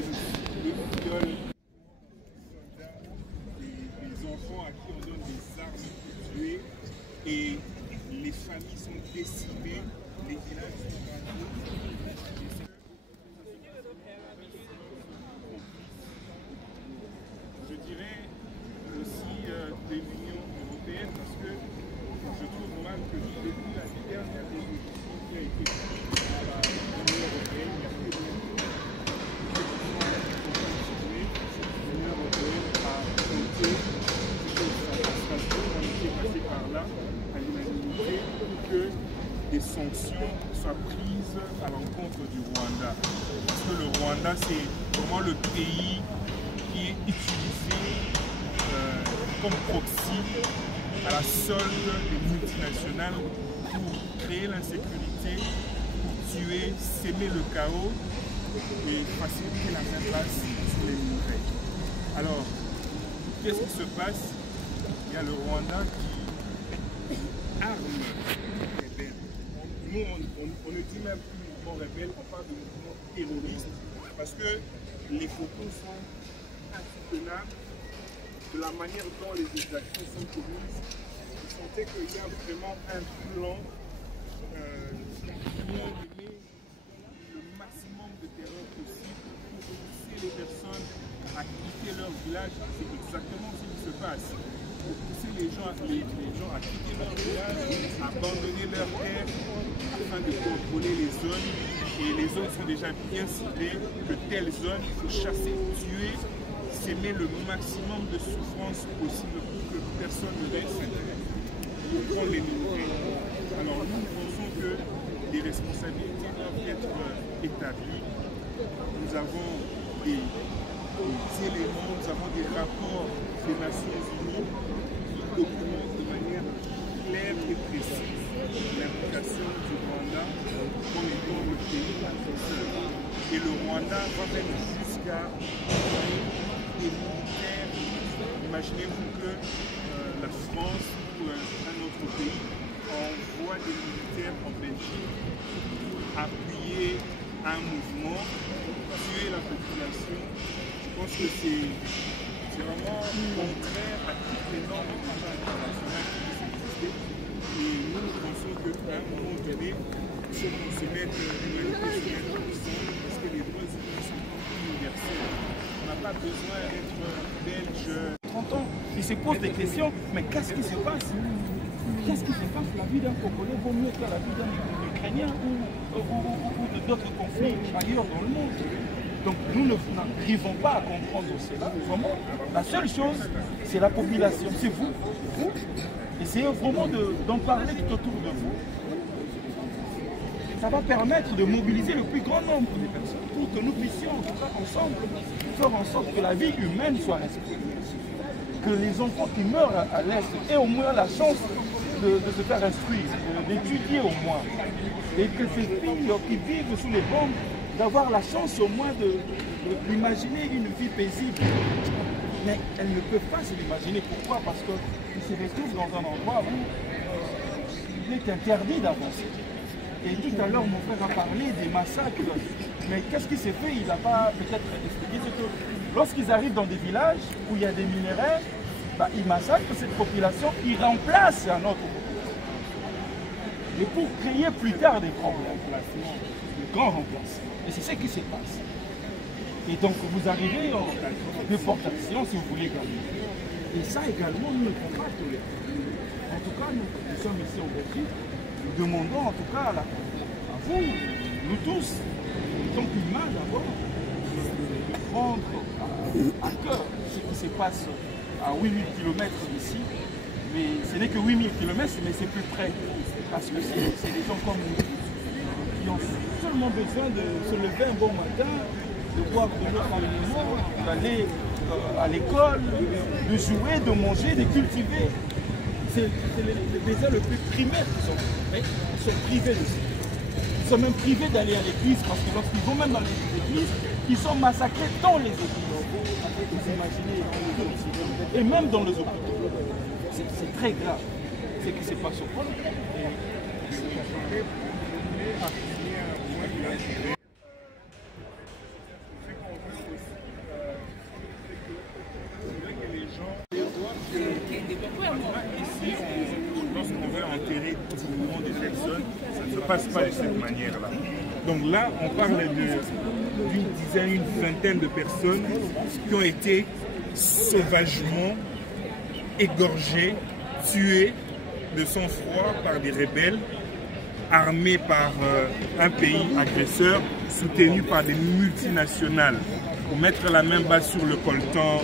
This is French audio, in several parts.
le viol, les enfants à qui on donne des armes pour tuer, et les familles sont décimées, les villages sont ravagés. Je dirais aussi de l'Union européenne, parce que je trouve normal que depuis la dernière résolution qui a été prise par l'Union européenne, il y a plus de l'Union européenne a voté à Strasbourg, on était passé par là à l'unanimité pour que des sanctions soient prises à l'encontre du Rwanda. Parce que le Rwanda, c'est vraiment le pays qui est utilisé comme proxy à la solde des multinationales pour créer l'insécurité, pour tuer, s'aimer le chaos et faciliter la main place sur les minerais. Alors, qu'est-ce qui se passe? Il y a le Rwanda qui arme les rebelles. Nous, on ne dit même plus mouvement rebelle, on parle de mouvement terroriste parce que les photos sont insoutenables. De la manière dont les exactions sont commises, vous sentez qu'il y a vraiment un plan pour donner le maximum de terreur possible pour pousser les personnes à quitter leur village. C'est exactement ce qui se passe. Pour pousser les gens à quitter leur village, à abandonner leur terre afin de contrôler les zones. Et les zones sont déjà bien ciblées, que telle zone, il faut chasser, tuer, s'aimer le maximum de souffrance possible pour que personne ne reste pour prendre les minerais. Alors nous pensons que des responsabilités doivent être établies. Nous avons des éléments, nous avons des rapports des Nations Unies qui documentent de manière claire et précise l'implication du Rwanda comme étant le pays agresseur. Et le Rwanda va même jusqu'à des militaires. Imaginez-vous que la France ou un autre pays envoie des militaires en Belgique pour appuyer un mouvement, tuer la population. Je pense que c'est vraiment contraire à toutes les normes internationales qui existent. Et nous pensons qu'à un moment donné, il faut qu'on se mette l'humanité ensemble parce que les droits humains sont universels. On n'a pas besoin d'être belge. 30 ans, il se pose des questions, mais qu'est-ce qui se passe? Qu'est-ce qui se passe? La vie d'un Congolais vaut mieux que la vie d'un Ukrainien ou d'autres conflits ailleurs dans le monde. Donc nous n'arrivons pas à comprendre cela. Vraiment, la seule chose, c'est la population. C'est vous. Essayez vraiment d'en parler tout autour de vous. Ça va permettre de mobiliser le plus grand nombre de personnes pour que nous puissions, en tout cas ensemble, faire en sorte que la vie humaine soit respectée. Que les enfants qui meurent à l'Est aient au moins la chance de se faire instruire, d'étudier au moins. Et que ces filles qui vivent sous les bombes, d'avoir la chance au moins d'imaginer une vie paisible. Mais elles ne peuvent pas se l'imaginer. Pourquoi? Parce qu'ils se retrouvent dans un endroit où il est interdit d'avancer. Et tout à l'heure, mon frère a parlé des massacres. Mais qu'est-ce qui s'est fait? Il n'a pas peut-être expliqué. C'est que lorsqu'ils arrivent dans des villages où il y a des minerais, ils massacrent cette population, ils remplacent un autre population. Et pour créer plus tard des grands remplacements, des grands remplacements. Et c'est ce qui se passe. Et donc vous arrivez en déportation si vous voulez gagner. Et ça également, nous ne pouvons pas tolérer. En tout cas, nous sommes ici en Belgique. Nous demandons en tout cas à vous, nous tous, en tant qu'humains d'abord, de prendre à cœur ce qui se passe à 8000 km d'ici. Mais ce n'est que 8000 km, mais c'est plus près. Parce que c'est des gens comme nous qui ont seulement besoin de se lever un bon matin, de boire de l'eau tranquillement, d'aller à l'école, de jouer, de manger, de cultiver. C'est les besoins le plus primaire qu'ils ont. Mais ils sont privés de ça. Ils sont même privés d'aller à l'église parce que lorsqu'ils vont même dans les églises, ils sont massacrés dans les églises. Vous imaginez, et même dans les hôpitaux. C'est très grave ce qui se passe au Pôle. Ici, lorsqu'on veut enterrer dignement des personnes, ça ne se passe pas de cette manière-là. Donc là, on parle d'une dizaine, une vingtaine de personnes qui ont été sauvagement égorgées, tuées de sang-froid par des rebelles, armés par un pays agresseur, soutenu par des multinationales, pour mettre la main basse sur le coltan,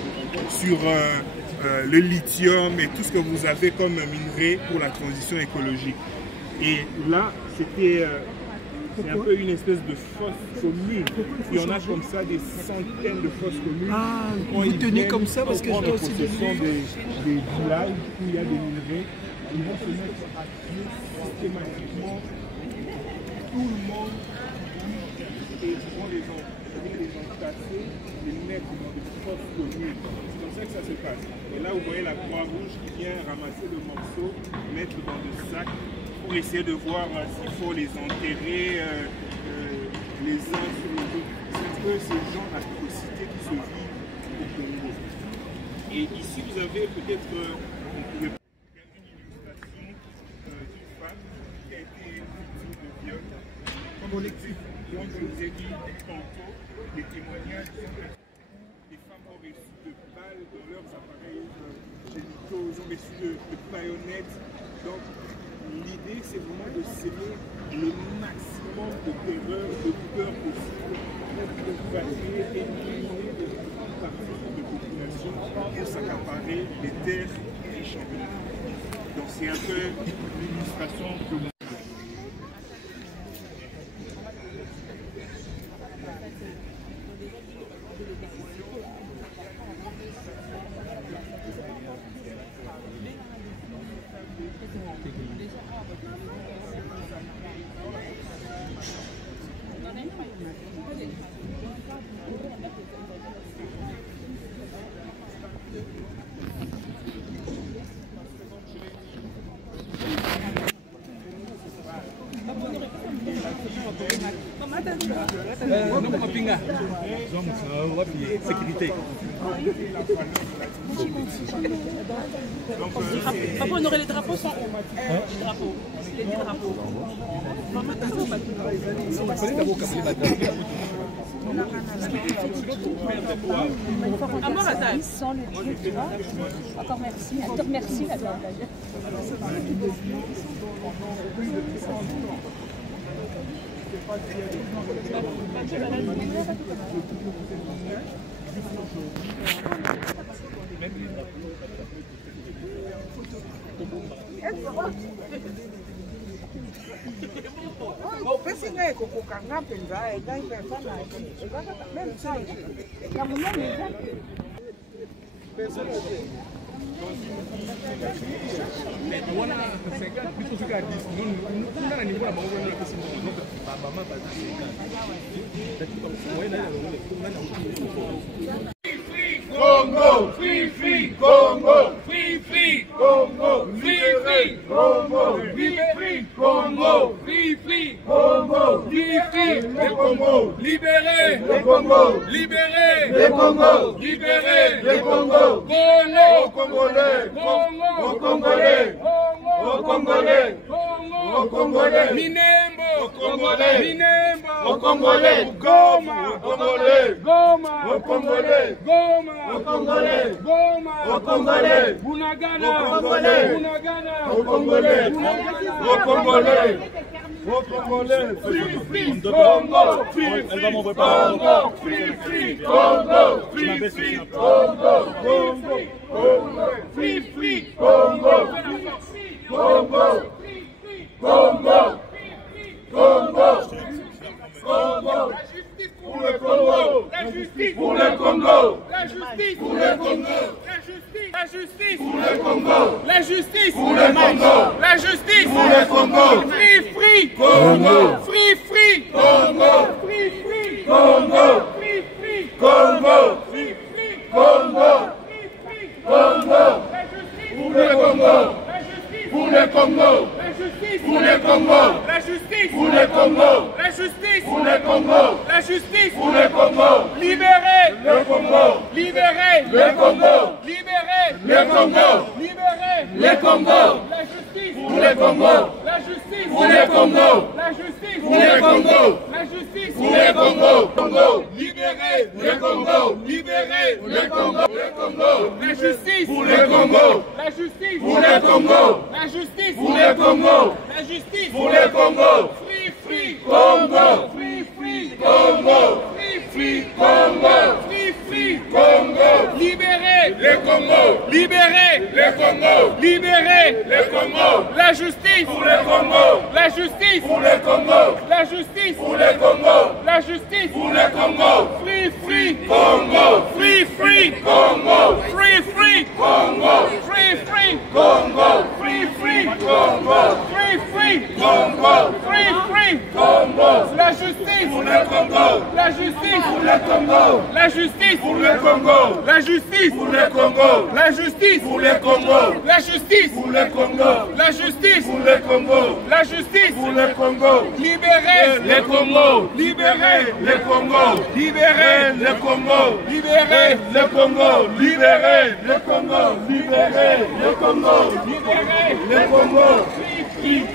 sur le lithium et tout ce que vous avez comme minerai pour la transition écologique. Et là, c'est un peu une espèce de fosse commune. Il y en a comme ça des centaines de fosses communes. Ah, vous tenez comme ça parce que je dois aussi des villages où il y a des minerais. Ils vont se mettre à tuer systématiquement tout le monde et ils vont les entasser, les mettre dans des fosses communes. C'est comme ça que ça se passe. Et là, vous voyez la Croix-Rouge qui vient ramasser le morceau, mettre dans des sacs pour essayer de voir s'il faut les enterrer les uns sur les autres. C'est un peu ce genre d'atrocité qui se vit au Congo. Et ici, vous avez peut-être, on pourrait collectif. Donc, je vous ai dit tantôt, les témoignages des femmes ont reçu de balles dans leurs appareils génitaux, ils ont reçu de baïonnettes. Donc, l'idée, c'est vraiment de s'aimer le maximum de terreur, de peur possible pour vaquer et éliminer de toute partie de la population pour s'accaparer les terres riches en vie. Donc, c'est un peu l'illustration que vous. Sécurité. Papa, on aurait les drapeaux sans les drapeaux. Les drapeaux. Sans le Dieu, tu vois. Encore merci. Elle te remercie, la dame. Congo, free, free, Congo, free, free, Congo, free, free, Congo, free, free, Congo, free, free, Congo, free, free, le Congo, libéré, le Congo, libéré, le Congo, libéré, le Congo, Congo, Congolais, Congo, Congolais, Congo, Congolais, Congo, Congolais, Minembo, Congolais, Minembo, au Congolais, Goma, au Congolais, Goma, au Congolais, Goma, au Congolais, Goma, au Congolais, Bunagana, au Congolais, Bunagana, au Congolais, au Congolais, au Congolais, free, free, Congo, free, free, Congo, free, free, Congo, free, free, Congo, Congo, free, free, Congo, Congo, Congo, Congo. Congo, pour le Congo, la justice pour le Congo, la justice pour le Congo, la justice pour le Congo, la justice pour le Congo, la justice pour le Congo, free free Congo, free free Congo, free free Congo, free free Congo, free free Congo, free free Congo, la justice pour le Congo, la justice pour le Congo, la justice pour le Congo, la justice pour le Congo, la justice pour le Congo, la justice pour le Congo, libérez le Congo, libérez le Congo, libérez le Congo, libérez le Congo, la justice pour le Congo, la justice pour le Congo, la justice pour le Congo, la justice pour le Congo, Congo, libérez le Congo, libérez le Congo, le Congo, la justice pour le Congo, la justice pour le Congo, la justice pour le Congo, la justice pour le Congo, free free Congo, free free Congo, free free Congo, free free Congo, libérez le Congo, libérez le Congo, libérez le Congo, la justice pour le Congo, la justice pour le Congo, la justice pour le Congo, la justice pour le Congo, free free Congo, free free Congo, free free Congo, free free Congo, free free Congo, free free Congo, free free Congo, la justice pour le Congo, la justice pour le Congo, la justice pour le Congo, la justice pour le Congo, la justice pour le Congo, la justice pour le Congo, la justice pour le Congo, la justice pour le Congo, libérez le Congo, libérez le Congo, libérez le Congo, libérez le Congo, libéré, le Congo, libéré, le Congo, libérez le Congo,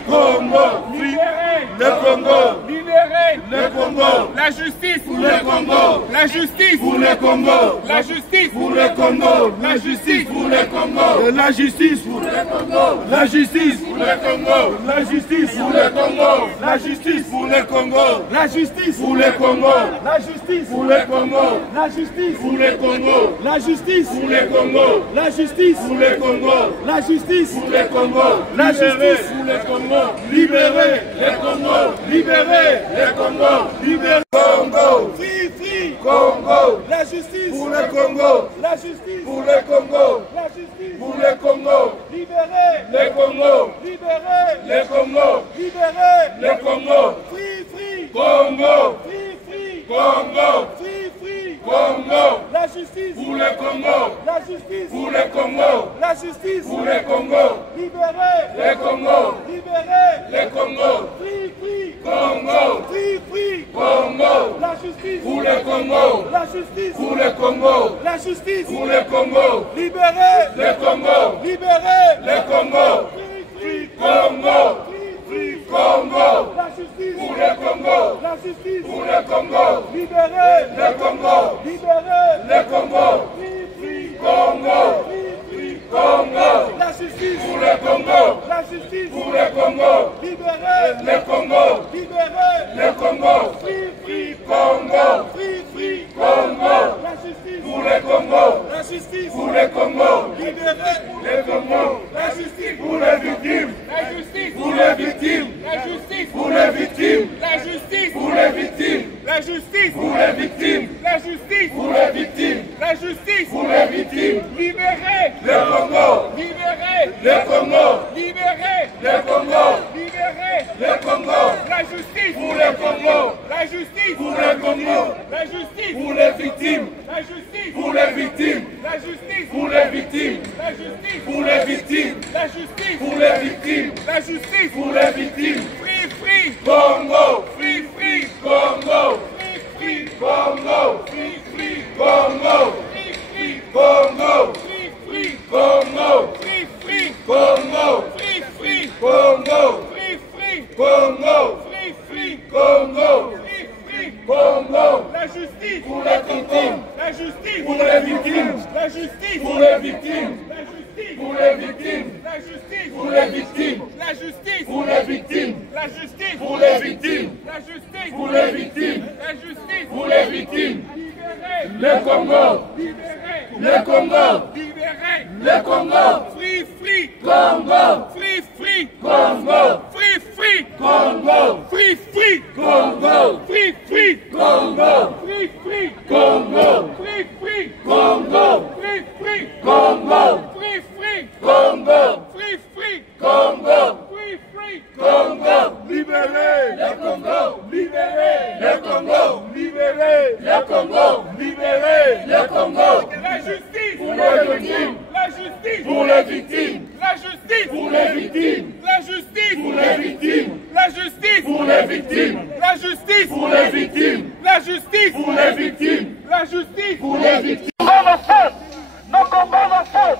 Congo, libérez le Congo, libérez le Congo, la justice pour le Congo, la justice pour le Congo, la justice pour le Congo, la justice pour le Congo, La justice pour le Congo, la justice, pour le Congo, la justice, pour le Congo, la justice, pour le Congo, la justice, pour le Congo, la justice, pour le Congo, la justice, pour le Congo, la justice, pour le Congo, la justice, pour le Congo, la justice, pour le Congo, la libéré, justice, pour le Congo, libéré, le Congo, libéré, le Congo, libéré, Congo, free, free, Congo, la justice, pour le Congo, la justice, pour le Congo, la justice, pour le Congo, libéré, le Congo, libéré, le Congo, libéré, le Congo, free, free, Congo, free, free, Congo, free, free, Congo, la justice, pour le Congo, la justice, pour le Congo, la justice, pour le Congo, libéré, le Congo, libéré, le Congo, free, free, Congo, free, free, Congo, la justice, pour le Congo, la justice, pour le Congo, la justice, pour le Congo, libéré, le Congo, libéré, le Congo, free, free, Congo, free, free, Congo, la justice, pour le Congo, la justice, pour le Congo, libéré, le Congo, libéré, le Congo, free, free, Congo, free, free, Congo, la justice, pour le Congo, la justice, pour le Congo, libéré, le Congo, libéré, le Congo, free, free, Congo, free, free, Congo, la justice, pour le Congo, la justice, pour le Congo, libéré, le Congo, la justice, pour les victimes, la justice pour les victimes, la justice pour les victimes, la justice pour les victimes, la justice pour les victimes, la justice pour les victimes, la justice pour les victimes, libérez le Congo, libérez le Congo, libérez le Congo, libérez le Congo, la justice pour le Congo, la justice pour le Congo, la justice pour les victimes, la justice pour les victimes, la justice pour les victimes, la justice pour les victimes, la justice pour les victimes, la justice pour les victimes, free free Congo, free free Congo, free free Congo, free free Congo, free free Congo, free free Congo, free free Congo, free free Congo, free free Congo, free free Congo, free free Congo, la justice pour les victimes, la justice pour les victimes, la justice pour les victimes, la justice pour les victimes, la justice pour les victimes, la justice pour les victimes, la justice pour les victimes, la justice pour les victimes, la justice pour les victimes, libérez le Congo, libérez le Congo, libérez le Congo, free free Congo, free free Congo, free free Congo, free free Congo, free free Congo, free free Congo, free free Congo, free free Congo, free free Congo, free free Congo, free free Congo, libéré, le Congo, libéré, le Congo, libéré, le Congo, libéré, le Congo, la justice pour les victimes, la justice pour les victimes, la justice pour les victimes, la justice pour les victimes, la justice pour les victimes, la justice pour les victimes, la justice pour les victimes, la justice pour les victimes. nos combats nos faux,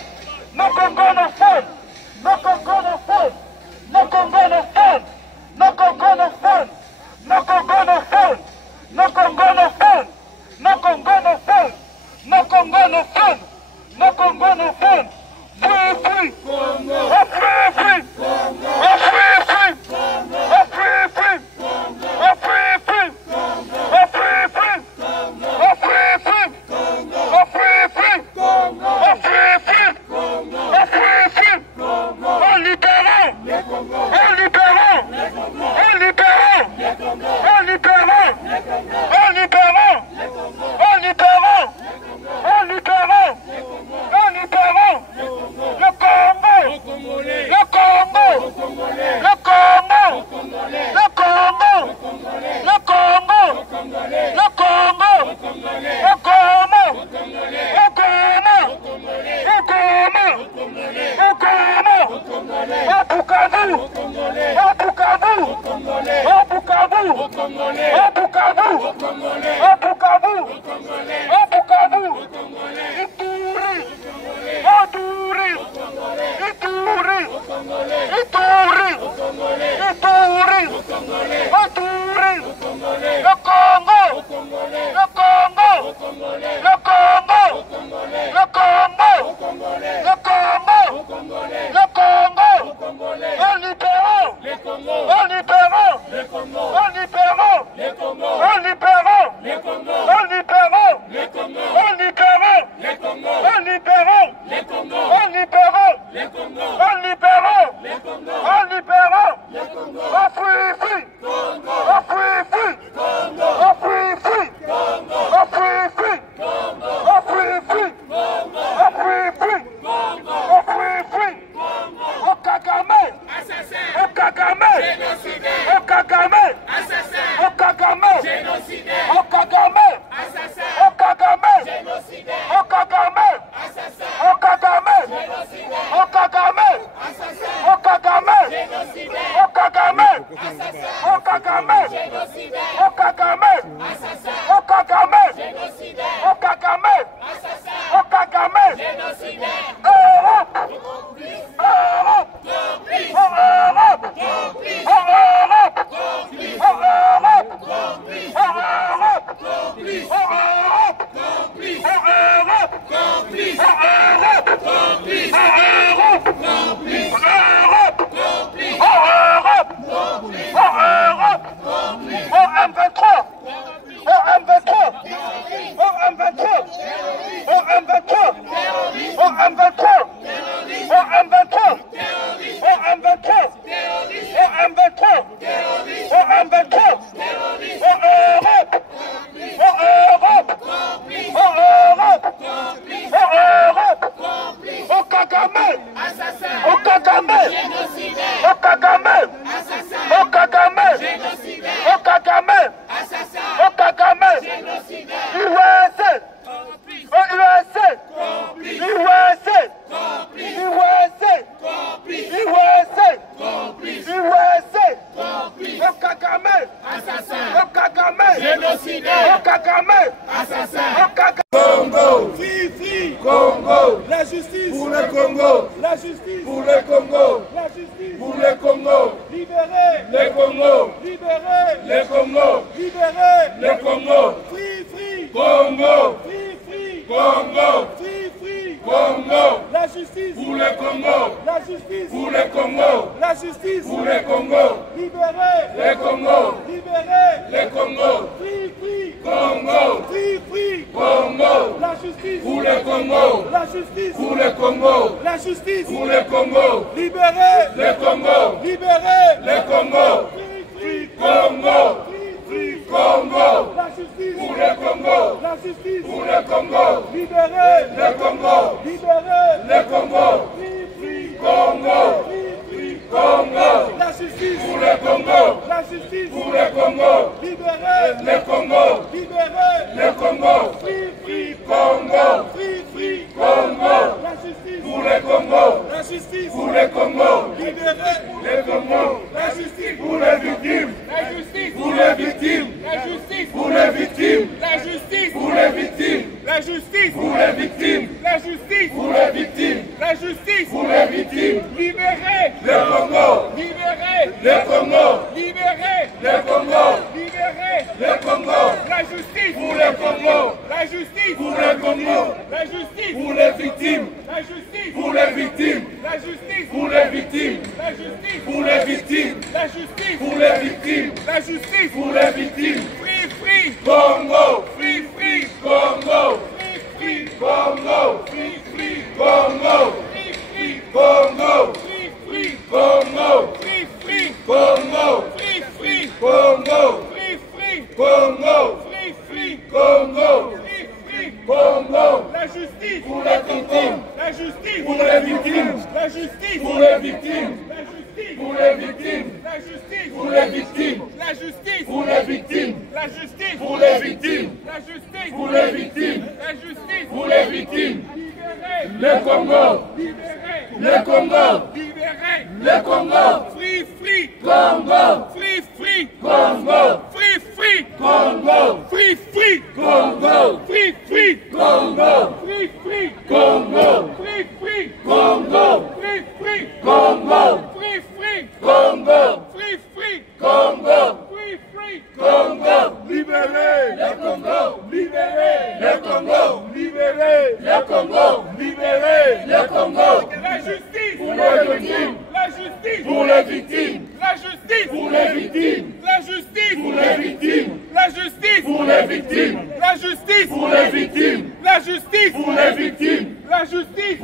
Congo!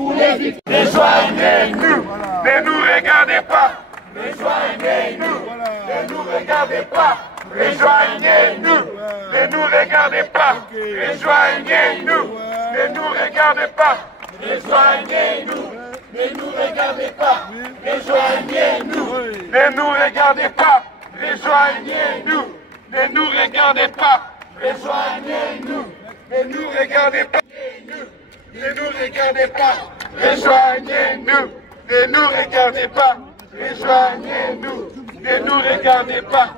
pour les victimes. Rejoignez-nous, ne nous regardez pas. Rejoignez-nous, ne nous regardez pas. Rejoignez-nous, ne nous regardez pas. Rejoignez-nous, ne nous regardez pas. Rejoignez-nous, ne nous regardez pas. Rejoignez-nous, ne nous regardez pas. Rejoignez-nous, ne nous regardez pas. Rejoignez-nous, ne nous regardez pas. Ne nous regardez pas. Rejoignez-nous, ne nous regardez pas. Rejoignez-nous, ne nous regardez pas.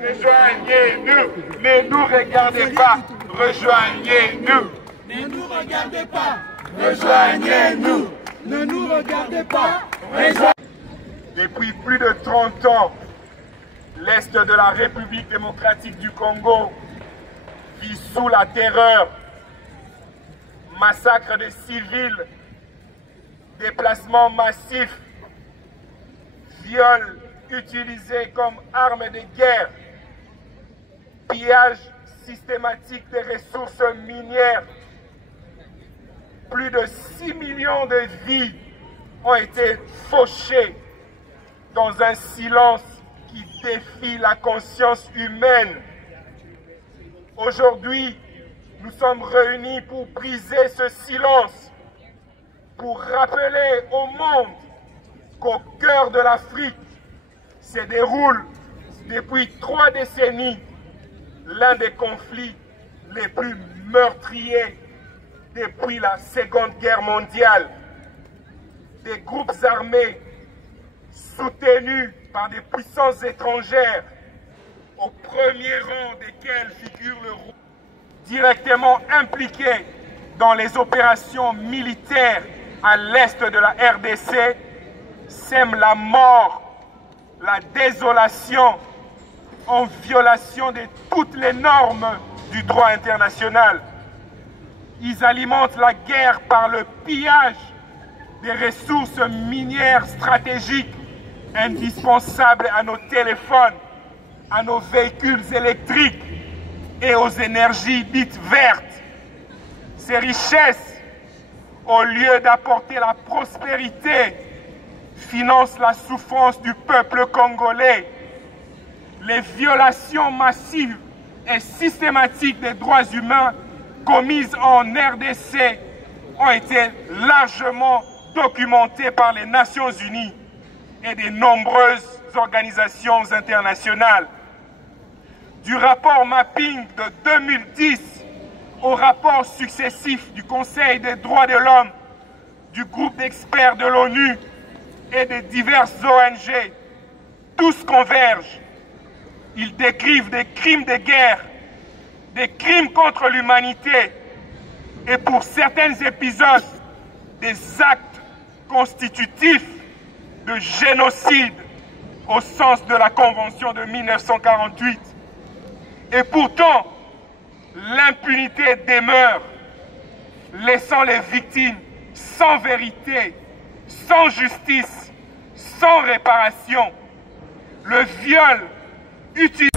Rejoignez-nous, ne nous regardez pas. Rejoignez-nous, ne nous regardez pas. Rejoignez-nous, ne nous regardez pas. Depuis plus de 30 ans, l'Est de la République démocratique du Congo vit sous la terreur. Massacres de civils, déplacements massifs, viols utilisés comme armes de guerre, pillage systématique des ressources minières. Plus de 6 millions de vies ont été fauchées dans un silence qui défie la conscience humaine. Aujourd'hui, nous sommes réunis pour briser ce silence, pour rappeler au monde qu'au cœur de l'Afrique se déroule depuis 3 décennies l'un des conflits les plus meurtriers depuis la Seconde Guerre mondiale. Des groupes armés soutenus par des puissances étrangères, au premier rang desquels figure le Rwanda, directement impliqués dans les opérations militaires à l'est de la RDC, sèment la mort, la désolation, en violation de toutes les normes du droit international. Ils alimentent la guerre par le pillage des ressources minières stratégiques indispensables à nos téléphones, à nos véhicules électriques et aux énergies dites vertes. Ces richesses, au lieu d'apporter la prospérité, financent la souffrance du peuple congolais. Les violations massives et systématiques des droits humains commises en RDC ont été largement documentées par les Nations Unies et de nombreuses organisations internationales. Du rapport Mapping de 2010 aux rapports successifs du Conseil des droits de l'homme, du groupe d'experts de l'ONU et de diverses ONG, tous convergent. Ils décrivent des crimes de guerre, des crimes contre l'humanité et pour certains épisodes, des actes constitutifs de génocide au sens de la Convention de 1948. Et pourtant, l'impunité demeure, laissant les victimes sans vérité, sans justice, sans réparation. Le viol utilisé